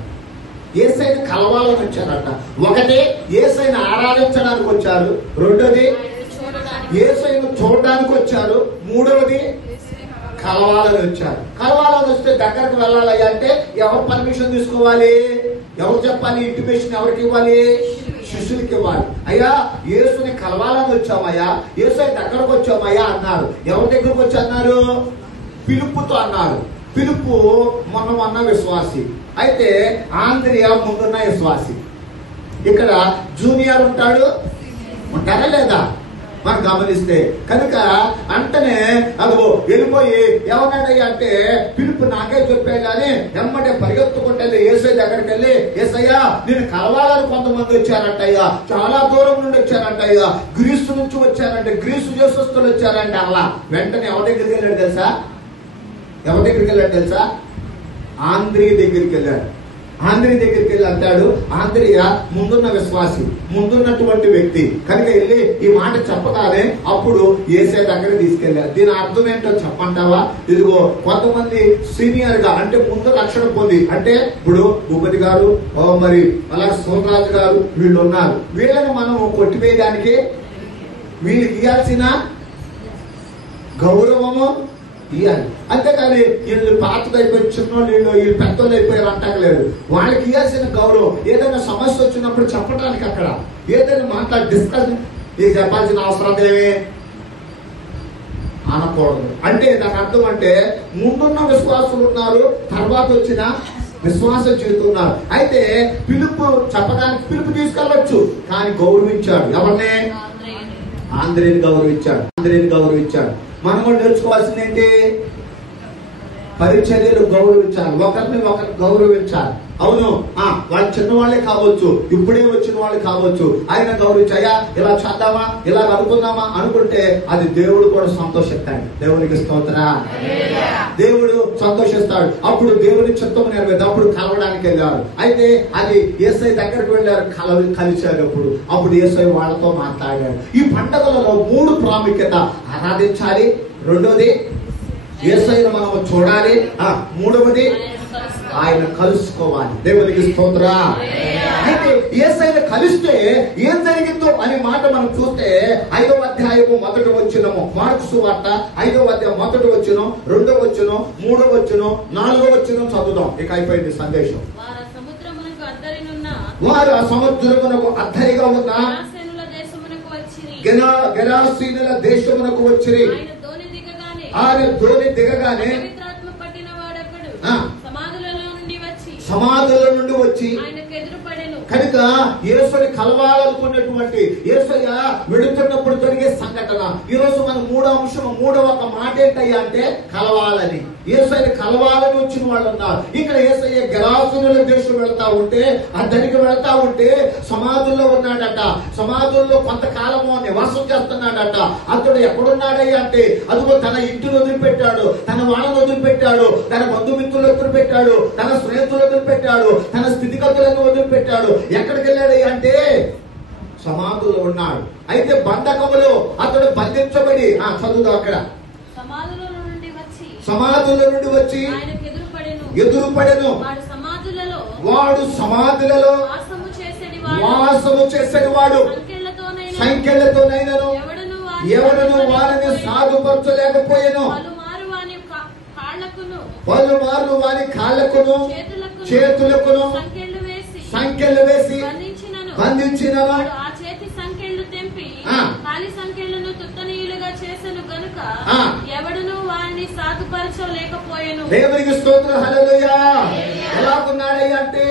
యేసయ్యని కలవాలని వచ్చారంట. ఒకటి యేసయ్యని ఆరాధించడానికి వచ్చారు, రెండోది యేసయ్యను చూడడానికి వచ్చారు, మూడవది కలవాలని వచ్చారు. కలవాలని వస్తే దగ్గరకు వెళ్ళాలి అంటే ఎవరు పర్మిషన్ తీసుకోవాలి? ఎవరు చెప్పాలి? ఇంటిమేషన్ ఎవరికి ఇవ్వాలి? శిష్యులకి ఇవ్వాలి. అయ్యా యేసుని కలవాలని వచ్చామయ్యా, యేసయ్య దగ్గరకు వచ్చామయ్యా అన్నారు. ఎవరి దగ్గరకు వచ్చి అన్నారు? పిలుపుతో అన్నారు. పిలుపు మొన్న విశ్వాసి, అయితే ఆంద్రియ ముందున్న విశ్వాసి. ఇక్కడ జూనియర్ ఉంటారా లేదా మనం గమనిస్తే. కనుక అంటనే అదిగో వెళ్ళిపోయి ఏమన్నాడయ్యా అంటే పిలుపు నాకే చెప్పే గాని ఎమ్మటే పరిగెత్తుకుంటే యేసయ్య దగ్గరికి వెళ్ళి, యేసయ్యా నేను కలవాలని కొంతమంది వచ్చారంటయ్యా, చాలా దూరం నుండి వచ్చారంటయ్యా, గ్రీసు నుంచి వచ్చారంటే, గ్రీసు దేశస్తులు వచ్చారంటే. అలా వెంటనే ఎవరి దగ్గరికి వెళ్ళాడు తెలుసా? ఎవరి దగ్గరికి వెళ్ళాడు తెలుసా? ఆంద్రియ దగ్గరికి వెళ్ళాడు. ఆంద్రియ దగ్గరికి వెళ్ళి అంటాడు, ఆంద్రియ ముందున్న విశ్వాసి, ముందున్నటువంటి వ్యక్తి. కనుక వెళ్ళి ఈ మాట చెప్పగానే అప్పుడు యేసయ్య దగ్గరికి తీసుకెళ్లారు. దీని అర్థం ఏంటో చెప్పంటావా? ఇదిగో కొంతమంది సీనియర్ గా అంటే ముందు రక్షణ పొంది, అంటే ఇప్పుడు భూపతి గారు మరి అలాగే సోమరాజు గారు వీళ్ళు ఉన్నారు. వీళ్ళని మనం కొట్టివేయడానికి వీళ్ళకి ఇవ్వాల్సిన గౌరవము ఇవ్వాలి. అంతేకాని వీళ్ళు పాతదైపోయి చిన్నోళ్ళు వీళ్ళు పెద్దోళ్ళు అయిపోయారు అంటలేదు. వాళ్ళకి ఇవ్వాల్సిన గౌరవం. ఏదైనా సమస్య వచ్చినప్పుడు చెప్పడానికి అక్కడ ఏదైనా మాట్లాడి డిస్కస్ ఇది చెప్పాల్సిన అవసరం ఏమి అనకూడదు. అంటే దాని అర్థం అంటే ముందున్న విశ్వాసులు ఉన్నారు, తర్వాత వచ్చిన విశ్వాసం చేస్తున్నారు. అయితే పిలుపు చెప్పడానికి పిలుపు తీసుకెళ్ళొచ్చు, కానీ గౌరవించాడు. ఎవరినే? ఆంద్రియని గౌరవించాడు. మనం కూడా నేర్చుకోవాల్సింది ఏంటి? పరిచర్యలు గౌరవించాలి, ఒకరిని ఒకరు గౌరవించాలి. అవును, వాళ్ళు చిన్నవాళ్లే కావచ్చు, ఇప్పుడే వచ్చిన వాళ్ళు కావచ్చు, ఆయన గౌరవించాయా ఇలా చేద్దామా ఇలా అనుకుందామా అనుకుంటే అది దేవుడు కూడా సంతోషిస్తాడు. దేవునికి స్తోత్రా. దేవుడు సంతోషిస్తాడు. అప్పుడు దేవుని చిత్తము నెరవేరు. అప్పుడు కలవడానికి వెళ్ళారు. అయితే అది యేసయ్య దగ్గరకు వెళ్ళారు, కలిసేటప్పుడు అప్పుడు యేసయ్య వాళ్ళతో మాట్లాడాడు. ఈ పండుగలలో 3 ప్రాముఖ్యత: ఆరాధించాలి, రెండోది యేసయ్యను మనము చూడాలి, మూడవది ఆయన కలుసుకోవాలి. దేవునికి స్తోత్ర. అయితే యేసయ్యను కలిస్తే ఏం జరిగిందో అనే మాట మనం చూస్తే 5వ అధ్యాయము 1వ వచనము, మార్కు సువార్త 5వ అధ్యాయం 1వ వచనం, 2వ వచనం, 3వ వచనం, 4వ వచనం చదువుదాం. ఇక అయిపోయింది సందేశం. వారు ఆ సముద్రమునకు అద్దరిగా ఉన్న గెరాసీనుల దేశమునకు వచ్చిరి. ఆయన ధోని దిగగానే సమాధుల నుండి వచ్చి కనుక యేసుని కలవాలనుకున్నటువంటి యేసయ్య వెళుతున్నప్పుడు జరిగే సంఘటన. ఈ రోజు మనం 3వ అంశం, 3వ ఒక మాట ఏంటయ్యా అంటే కలవాలని. యేసయ్యని కలవాలని వచ్చిన వాళ్ళు ఉన్నారు. ఇక్కడ యేసయ్య గెరాసీనుల దేశం వెళ్తా ఉంటే, అద్దరికి వెళ్తా ఉంటే సమాధుల్లో ఉన్నాడట. సమాధుల్లో కొంతకాలము నివాసం చేస్తున్నాడట. అతడు ఎక్కడున్నాడయ్యా అంటే అదిగో తన ఇంటిని వదిలిపెట్టాడు, తన వాళ్ళను వదిలిపెట్టాడు, తన బంధుమిత్రులు వదిలిపెట్టాడు, తన స్నేహితులు వదిలిపెట్టాడు, తన స్థితిగతులను వదిలిపెట్టాడు. ఎక్కడికి వెళ్ళాడు అంటే సమాధుల్లో ఉన్నాడు. అయితే బంధకములో అతడు బంధించబడి చదువుదా అక్కడ సమాధుల నుండి వచ్చి ఎదురుపడెను. వాడు సమాధులలో వాసము చేసేది వాడు, సంఖ్యలతోనైనను ఎవడను వారిని సాధుపరచలేకపోయాను. పలుమార్లు వారి కాళ్ళకును చేతులకును సంఖ్యలు వేసి బంధించినను. ఖాళీ సంఖ్యలను తుత్తనీయులుగా చేసెను గనుక ఎవడును వారిని సాధుపరచలేకపోయాను. దేవునికి స్తోత్రం. హల్లెలూయా. ఎలాగున్నాడయ్యా అంటే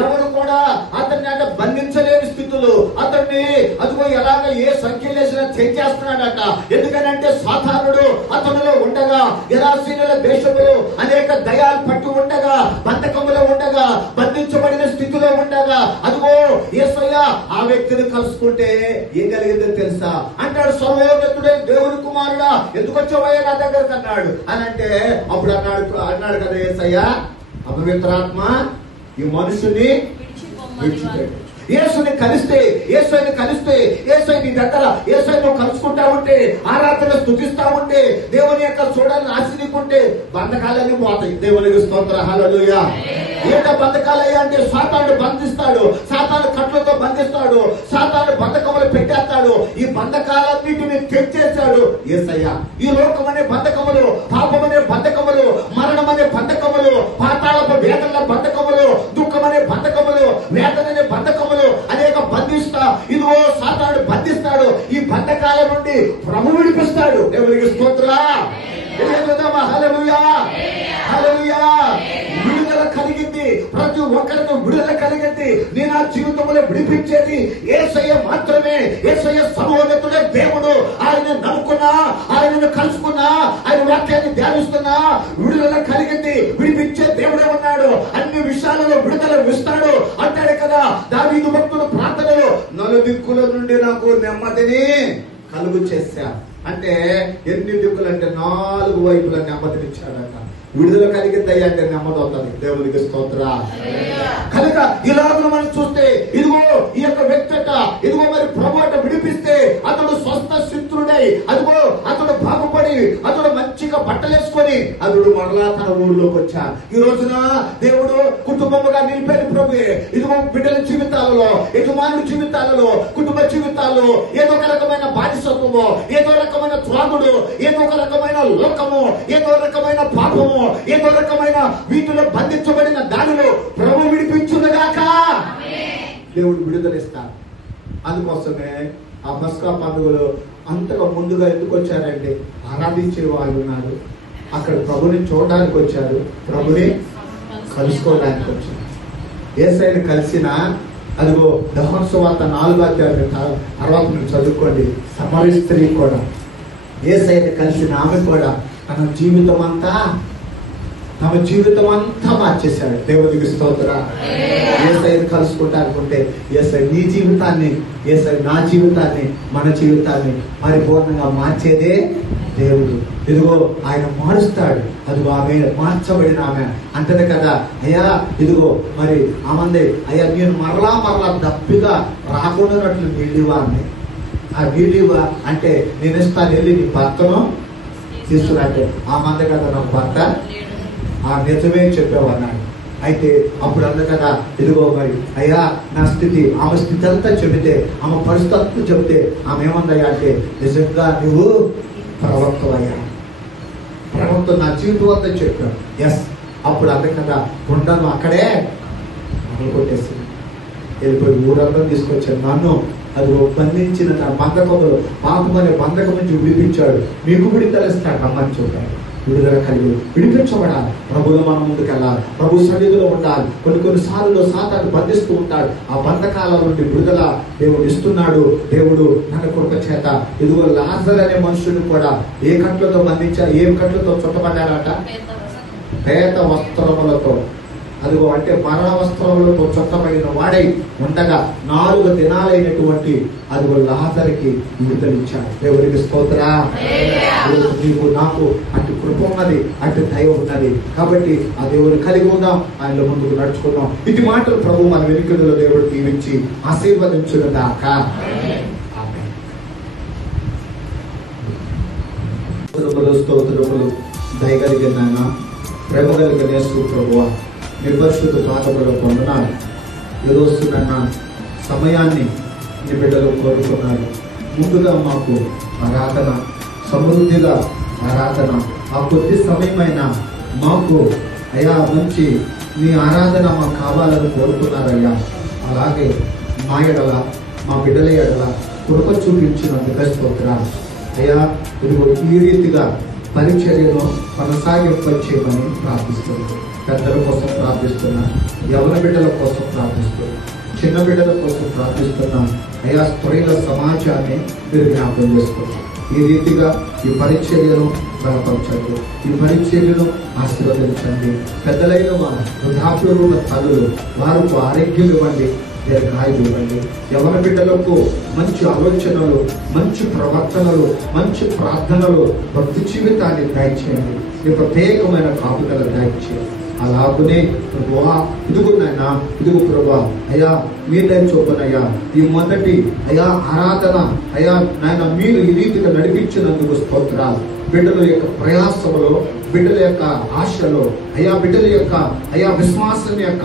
ఎవరు కూడా అతన్ని అంటే బంధించలేని స్థితులు. అతన్ని అదిగో ఎలాగ ఏ సంఖ్యలు వేసినా చేస్తున్నాడట. ఎందుకనంటే సాధారణుడు అతనిలో ఉండగా, గెరాసీనుల దేశంలో అనేక దయాలు పట్టి ఉండగా, బంధకములో ఉండగా, బంధించబడిన స్థితిలో ఉండగా అదిగో యేసయ్య ఆ వ్యక్తిని కలుసుకుంటే ఏం కలిగిందో తెలుసా? అంటాడు, సర్వోన్నతుడే దేవుని కుమారుడా ఎందుకు వచ్చావయ్యా నా దగ్గరకు అన్నాడు. అని అంటే అప్పుడు అన్నాడు కదా యేసయ్య, అపవిత్రాత్మ ఈ మనుషుని విడిచిపెట్టు. యేసుని కలిస్తే యేసయ్య నీ దగ్గర యేసయ్య నువ్వు కలుసుకుంటా ఉంటే, ఆరాధన స్తుతిస్తా ఉంటే, దేవుని యొక్క చూడాలని ఆశీర్వదించుకుంటే బంధకాలన్నీ పోతాయి. దేవునికి స్తోత్రం. హల్లెలూయా. ఏంటో బంధకాలయ్యా అంటే సాతాను బంధిస్తాడు, సాతాను కట్లతో బంధిస్తాడు, సాతాను బంధకములు పెట్టేస్తాడు. ఈ బంధకాలన్నిటిని తెచ్చేశాడు యేసయ్య. ఈ లోకం అనే బంధకములు, పాపం అనే బంధకములు, మరణం అనే బంధకములు, పాతాళపు వేదన బంధకములు, దుఃఖం అనే బంధకములు, వేదన అనే బంధకములు అనేక బంధిస్తా ఇదిగో సాతాను బంధిస్తాడు. ఈ బంధకాల నుండి ప్రభు విడిపిస్తాడు. దేవునికి స్తోత్రం. హల్లెలూయా. హల్లెలూయా. విడుదల కలిగింది, ప్రతి ఒక్కరికి విడుదల కలిగింది. నేను ఆ జీవితంలో విడిపించేది యేసయ్య మాత్రమే. యేసయ్య సర్వోన్నతుడే దేవుడు. ఆయన నమ్ముకున్నా, ఆయనను కలుసుకున్నా, ఆయన వాక్యాన్ని ధ్యానిస్తున్నా విడుదల కలిగింది. విడిపించే దేవుడే ఉన్నాడు. అన్ని విషయాలలో విడుదల ఇస్తాడు అంటాడు కదా దావీదు భక్తుడు ప్రార్థనలో, నలుదిక్కుల నుండి నాకు నెమ్మదిని కలుగు చేశా అంటే ఎన్ని దిక్కులు అంటే 4 వైపుల నెమ్మదినిచ్చాడట. విడుదల కలిగిందయ్యా అంటే నెమ్మది అవుతుంది. దేవునికి స్తోత్రం. కనుక ఇలాగ మనం చూస్తే ఇదిగో ఈ యొక్క వ్యక్తట ఇదిగో మరి ప్రభు అట విడిపిస్తే అతడు స్వస్థ చిత్రుడై అదిగో అతడు బాగుపడి అతడు మంచిగా బట్టలేసుకొని అతడు మరలా తన ఊళ్ళోకి వచ్చాడు. ఈ రోజున దేవుడు కుటుంబముగా నిలిపేది ప్రభువే. ఇదిగో బిడ్డల జీవితాలలో, యజమానుల జీవితాలలో, కుటుంబ జీవితాల్లో ఏదో ఒక రకమైన బానిసత్వము, ఏదో రకమైన త్రాగుడు, ఏదో ఒక రకమైన లోకము, ఏదో రకమైన పాపము, ఏదో రకమైన వీటిలో బంధించబడిన దానిలో ప్రభు విడిపించుగాక. దేవుడు విడుదలిస్తాడు. అందుకోసమే ఆ పస్కా పండుగలో అంతగా ముందుగా ఎందుకు వచ్చారంటే ఆరాధించే వాళ్ళు ఉన్నారు, అక్కడ ప్రభుని చూడడానికి వచ్చారు, ప్రభుని కలుసుకోవడానికి వచ్చారు. యేసయ్యని కలిసిన అదిగో యోహాను సువార్త 4వ అధ్యాయం తర్వాత మీరు చదువుకోండి. సమరీ స్త్రీ కూడా యేసయ్యని కలిసిన ఆమె కూడా తన జీవితం అంతా తమ జీవితం అంతా మార్చేశాడు. దేవుడికి స్తోత్రం. యేసయ్యను కలుసుకుంటా అనుకుంటే యేసయ్య నీ జీవితాన్ని, యేసయ్య నా జీవితాన్ని, మన జీవితాన్ని పరిపూర్ణంగా మార్చేదే దేవుడు. ఇదిగో ఆయన మారుస్తాడు. అదిగో ఆమె మార్చబడిన ఆమె అంటది కదా, అయ్యా ఇదిగో మరి ఆమంది, అయ్యా నేను మరలా దప్పిగా రాకుండానట్లు నీళ్ళివా అని. ఆ నీళ్ళివా అంటే నేను ఇస్తాను, వెళ్ళి నీ భర్తను తీసుకురంటే ఆ మంది కదా నాకు భర్త, ఆ నిజమే చెప్పావు అన్నాడు. అయితే అప్పుడు అన్న కదా, ఇదిగో మరి అయ్యా నా స్థితి, ఆమె స్థితి అంతా చెబితే, ఆమె పరిస్థితి అంతా చెబితే ఆమె ఏమందయ్యా అంటే, నిజంగా నువ్వు ప్రవక్తవయ్యా, ప్రవక్త నా జీవితం అంతా చెప్పావు. ఎస్. అప్పుడు అన్న కదా కొండను అక్కడే మొదలు కొట్టేసి వెళ్ళిపోయి ఊరంతా తీసుకొచ్చాను. నన్ను అది బంధించిన నా బంధకములు, పాపం అనే బంధకం నుంచి విడిపించాడు. మీకు విడుదలస్తాడు రమ్మని చెప్పాడు. విడుదల కలిగి విడిపించబడాలి. ప్రభువులో మనం ముందుకు వెళ్ళాలి, ప్రభు సన్నిధిలో ఉండాలి. కొన్ని సార్లు సాతాను బంధిస్తూ ఉంటాడు. ఆ బంధకాల నుండి విడుదల దేవుడు ఇస్తున్నాడు. దేవుడు తన కృప చేత ఇదిగో లాజరు అనే మనుషుని కూడా ఏ కట్లతో బంధించారు, ఏ కట్లతో చుట్టబడ్డారట? పేత వస్త్రములతో. అదిగో అంటే మరణ వస్త్రములతో చుట్టబడిన వాడై ఉండగా 4 దినాలైనటువంటి అదిగో లాజరుకి విడుదలిచ్చాడు. దేవుడికి స్తోత్రం. నీకు నాకు అటు కృప ఉన్నది, అటు దయ ఉన్నది. కాబట్టి ఆ దేవుని కలిగి ఉందాం, ఆయనలో ముందుకు నడుచుకుందాం. ఇటు మాటలు ప్రభు మన వెనుకలో దేవుడు దీవించి ఆశీర్వదించును దాకా. స్తోత్రములు. దయగలిగిన నాయన, ప్రేమ కలిగిన యేసు ప్రభువా, నిర్భర్షుత పాదములో పొందనాలు. ఈరోజున్న సమయాన్ని నీ బిడ్డలు కోరుకున్నారు. ముందుగా మాకు ఆరాధన, సమృద్ధిగా ఆరాధన, ఆ కొద్ది సమయమైన మాకు అయ్యా మంచి నీ ఆరాధన మాకు కావాలని కోరుకున్నారయ్యా. అలాగే మా ఎడల, మా బిడ్డల ఎడల కృప చూపించినందుకు స్తోత్రాలు అయ్యా. ఇదిగో ఈ రీతిగా పరిచర్యను కొనసాగింపచేయమని ప్రార్థిస్తున్నాను. పెద్దల కోసం ప్రార్థిస్తున్నా, యవన బిడ్డల కోసం ప్రార్థిస్తున్నా, చిన్న బిడ్డల కోసం ప్రార్థిస్తున్నా. అయా స్త్రీల సమాజాన్ని మీరు జ్ఞాపకం చేసుకున్నాం. ఈ రీతిగా ఈ పరిచర్యను బలపరచండి, ఈ పరిచర్యను ఆశీర్వదించండి. పెద్దలైన వారు, వృద్ధాప్యులు ఉన్న తల్లులు, వారికి ఆరోగ్యం ఇవ్వండి, దీర్ఘాయువు ఇవ్వండి. యవన బిడ్డలకు మంచి ఆలోచనలు, మంచి ప్రవర్తనలు, మంచి ప్రార్థనలు, భక్తి జీవితాన్ని దయచేయండి. మీ ప్రత్యేకమైన కాపుదల దయచేయండి. అలాగనే ప్రభువా ఇదిగో నాయన, ఇదిగో ప్రభువా అయ్యా మీ దయ చొప్పునయ్యా ఈ మొదటి అయ్యా ఆరాధన అయ్యా నాయన మీరు ఈ రీతిగా నడిపించినందుకు స్తోత్రాలు. బిడ్డల యొక్క ప్రయాసములో, బిడ్డల యొక్క ఆశలో, అయ్యా బిడ్డల యొక్క అయ్యా విశ్వాసం యొక్క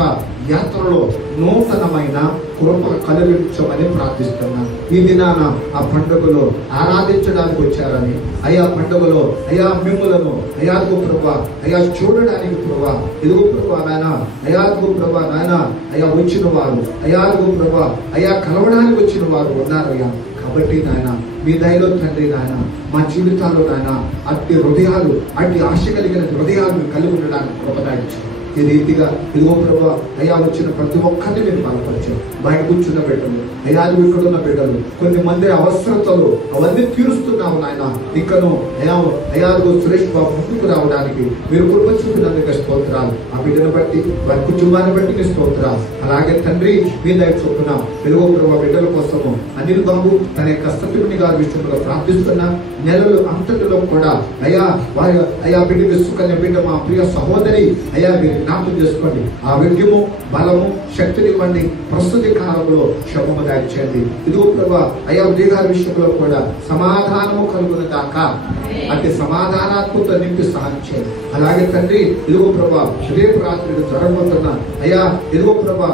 యాత్రలో నూతనమైన కృపను కలిగించమని ప్రార్థిస్తున్నాను. ఈ దినాన ఆ పండుగలో ఆరాధించడానికి వచ్చారని, అయ్యా పండుగలో అయ్యా మిమ్మలను అయ్యాకు ప్రభా అయ్యా చూడడానికి ప్రభా ఇదిగో ప్రభా నాయన, అయ్యాకు ప్రభా నాయన అయ్యా వచ్చిన వారు, అయ్యాకు ప్రభా అయ్యా కలవడానికి వచ్చిన వారు ఉన్నారయ్యా. కాబట్టి నాయన మీ దయలో తండ్రి నాయన మా జీవితాల్లో నాయన అట్టి హృదయాలు, అట్టి ఆశ కలిగిన హృదయాలు కలిగి ఉండడానికి కృపదాయించు. ఈ రీతిగా ఇదిగో ప్రభా అయ్యా వచ్చిన ప్రతి ఒక్కరిని మీరు బలపరిచారు. బయట కూర్చున్న బిడ్డలు, అయ్యా ఇక్కడున్న బిడ్డలు, కొన్ని మంది అవసరతలు అవన్నీ తీరుస్తున్నావు నాయన. ఇకను అయ్యా సురేష్ బాబు ముందుకు రావడానికి మీరు కృప చూపినందుకు స్తోత్రాలు. ఆ బిడ్డను బట్టి, వారి కుటుంబాన్ని బట్టి స్తోత్రాలు. అలాగే తండ్రి మీ దయ చొప్పున ఇదిగో ప్రభా బిడ్డల కోసము అనిల్ బాబు తన యొక్క సత్యుని గారి విషయంలో ప్రార్థిస్తున్నా. నెలలు అంతటిలో కూడా అయ్యా వారి అయ్యా బిడ్డకి సుకన్య బిడ్డ మా ప్రియ సహోదరి అయ్యా మీరు జ్ఞాపకం చేసుకోండి. ఆరోగ్యము, బలము, శక్తిని ఇవ్వండి. ప్రస్తుత కాలంలో క్షమము దాచేయండి. ఇదిగో ప్రభా అయ్యా ఉదయగారి విషయంలో కూడా సమాధానము కలుగును దాకా అంటే సమాధానాత్మక నింపి సహాయం చేయండి. అలాగే తండ్రి ఇదిగో ప్రభా రేపు రాత్రి జరగబోతున్న అయ్యా ఇదిగో ప్రభా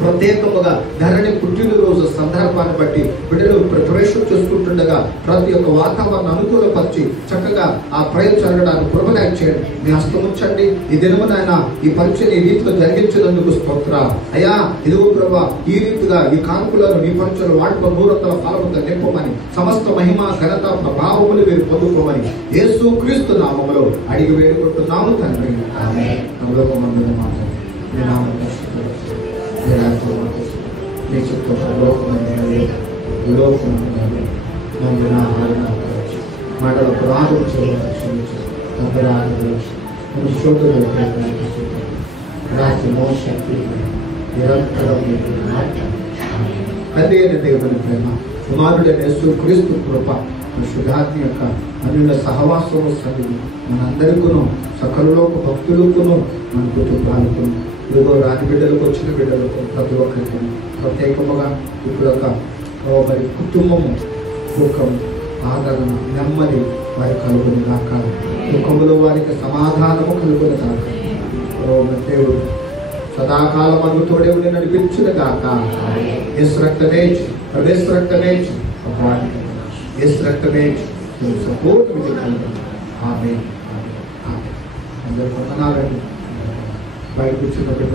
ప్రత్యేకముగా ధరణి పుట్టినరోజు సందర్భాన్ని బట్టి బిడ్డలు ప్రిపరేషన్ చేసుకుంటుండగా ప్రతి ఒక్క వాతావరణం అనుకూలపరిచి చక్కగా ఆ ప్రయత్నం జరగడానికి కృపదాయం చేయండి. మీ హస్తముంచండి. ఈ దినమునైన ఈ పరీక్షని ఈ రీతిలో జరిగించినందుకు స్తోత్రాలు అయ్యా. ఇదిగో ప్రభా ఈ రీతిగా ఈ కానుకలను ఈ పరీక్షలు వాటిలో 100 ఫలముతో నింపమని, సమస్త మహిమ ఘనత ప్రభావములు మీరు పొందుకోమని యేసు క్రీస్తు నామములో అడిగి వేడుకుంటున్నాము తండ్రి. మీ చుట్టూ మాటలు ప్రాణం క్షమించు. మన శోధనలు రాసిన శక్తి నిరంతరం తండ్రి అయిన దేవుని ప్రేమ కుమారుడైన యేసుక్రీస్తు కృప పరిశుద్ధాత్మ యొక్క అన్యుల సహవాసము సన్నిధి మనందరికీను సకలలోక భక్తులకును మన కుటుంబాలకు ఏదో రాని బిడ్డలకు వచ్చిన బిడ్డలకు ప్రతి ఒక్కరికి ప్రత్యేకముగా ఇప్పుడు యొక్క మరి కుటుంబము సుఖము ఆదరణ నెమ్మది వారి కలుగుని కాక దుఃఖములో వారికి సమాధానము కలుగుని కాక దేవుడు సదాకాలం అరుగుతోడే ఉండి నడిపించును కాక యేసు రక్తమే యేసు రక్తమే యేసు రక్తమే సంపూర్ణ విజయం. ఆమేన్. అందరూ వందనాలండి. బయట కూర్చున్న బిడ్డ